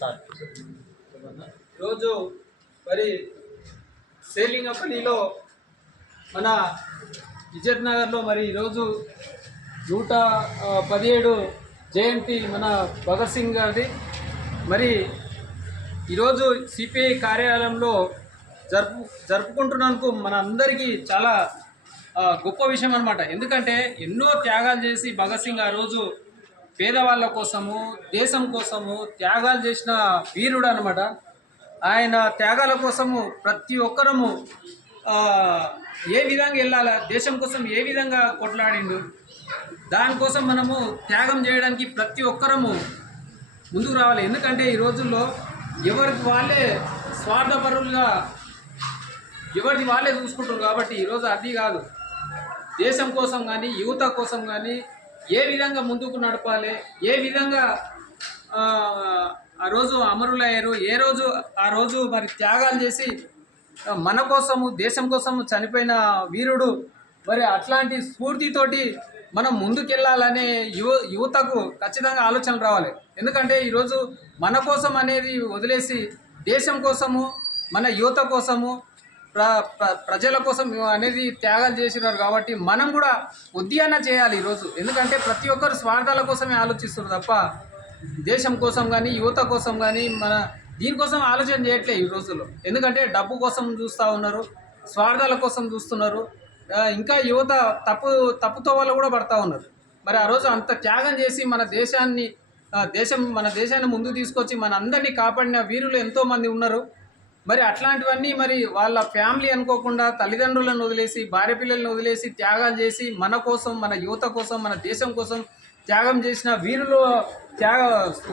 Start ఈరోజు మరి సేలింగపల్లిలో మన ఇజత్ నగర్లో మరి ఈరోజు నూట పదిహేడు జయంతి మన భగత్ సింగ్ గారిది. మరి ఈరోజు సిపిఐ కార్యాలయంలో జరుపు జరుపుకుంటున్నందుకు మన అందరికీ చాలా గొప్ప విషయం అనమాట ఎందుకంటే ఎన్నో త్యాగాలు చేసి భగత్ సింగ్ ఆ రోజు పేదవాళ్ళ కోసము దేశం కోసము త్యాగాలు చేసిన వీరుడు అనమాట ఆయన త్యాగాల కోసము ప్రతి ఒక్కరము ఏ విధంగా వెళ్ళాలా దేశం కోసం ఏ విధంగా కొట్లాడిండు దానికోసం మనము త్యాగం చేయడానికి ప్రతి ఒక్కరము ముందుకు రావాలి. ఎందుకంటే ఈ రోజుల్లో ఎవరికి వాళ్ళే స్వార్థపరులుగా ఎవరిది వాళ్ళే చూసుకుంటారు కాబట్టి ఈరోజు అది కాదు. దేశం కోసం కానీ యువత కోసం కానీ ఏ విధంగా ముందుకు నడపాలి? ఏ విధంగా ఆ, రోజు అమరులయ్యారు? ఏ రోజు ఆ రోజు మరి త్యాగాలు చేసి మన కోసము దేశం కోసము చనిపోయిన వీరుడు మరి అట్లాంటి స్ఫూర్తితోటి మనం ముందుకెళ్ళాలనే యువ యువతకు ఖచ్చితంగా ఆలోచనలు రావాలి. ఎందుకంటే ఈరోజు మన కోసం అనేది వదిలేసి దేశం కోసము మన యువత కోసము ప్ర ప్ర- ప్రజల కోసం అనేది త్యాగాలు చేసినారు కాబట్టి మనం కూడా ఉద్యాన చేయాలి ఈరోజు. ఎందుకంటే ప్రతి ఒక్కరు స్వార్థాల కోసమే ఆలోచిస్తున్నారు తప్ప దేశం కోసం కానీ యువత కోసం కానీ మన దీనికోసం ఆలోచన చేయట్లే ఈ రోజుల్లో. ఎందుకంటే డబ్బు కోసం చూస్తూ ఉన్నారు స్వార్థాల కోసం చూస్తున్నారు ఇంకా యువత తప్పు తప్పుతో వాళ్ళు కూడా పడతా ఉన్నారు. మరి ఆ రోజు అంత త్యాగం చేసి మన దేశాన్ని దేశం మన దేశాన్ని ముందు తీసుకొచ్చి మన అందరినీ కాపాడిన వీరులు ఎంతోమంది ఉన్నారు. మరి అట్లాంటివన్నీ మరి వాళ్ళ ఫ్యామిలీ అనుకోకుండా తల్లిదండ్రులను వదిలేసి భార్య పిల్లలను వదిలేసి త్యాగాలు చేసి మన కోసం మన యువత కోసం మన దేశం కోసం త్యాగం చేసిన వీరులు త్యాగ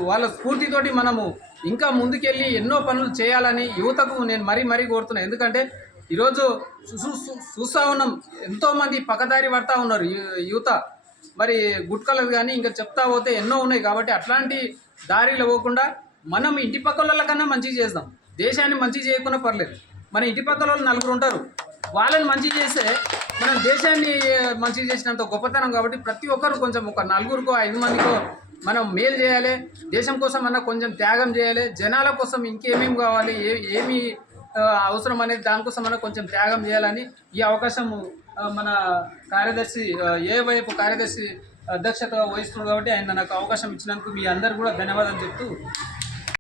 వాళ్ళ స్ఫూర్తితోటి మనము ఇంకా ముందుకెళ్ళి ఎన్నో పనులు చేయాలని యువతకు నేను మరీ మరీ కోరుతున్నాను ఎందుకంటే ఈరోజు చూస్తూ ఉన్నాం ఎంతోమంది పక్కదారి పడతా ఉన్నారు యువత. మరి గుట్కలకు కానీ ఇంకా చెప్తా పోతే ఎన్నో ఉన్నాయి కాబట్టి అట్లాంటి దారిలో పోకుండా మనం ఇంటి పక్కల కన్నా మంచిగా చేద్దాం. దేశాన్ని మంచి చేయకుండా పర్లేదు. మన ఇంటి పక్కల వాళ్ళు నలుగురు ఉంటారు. వాళ్ళని మంచి చేస్తే మనం దేశాన్ని మంచి చేసినంత గొప్పతనం కాబట్టి ప్రతి ఒక్కరు కొంచెం ఒక నలుగురికో ఐదు మందికో మనం మేలు చేయాలి. దేశం కోసం అన్న కొంచెం త్యాగం చేయాలి. జనాల కోసం ఇంకేమేమి కావాలి? ఏ ఏమి అవసరం అనేది దానికోసం మనం కొంచెం త్యాగం చేయాలని ఈ అవకాశం మన కార్యదర్శి ఏ వైపు కార్యదర్శి అధ్యక్షత వహిస్తున్నాడు కాబట్టి ఆయన నాకు అవకాశం ఇచ్చినందుకు మీ అందరు కూడా ధన్యవాదాలు చెప్తూ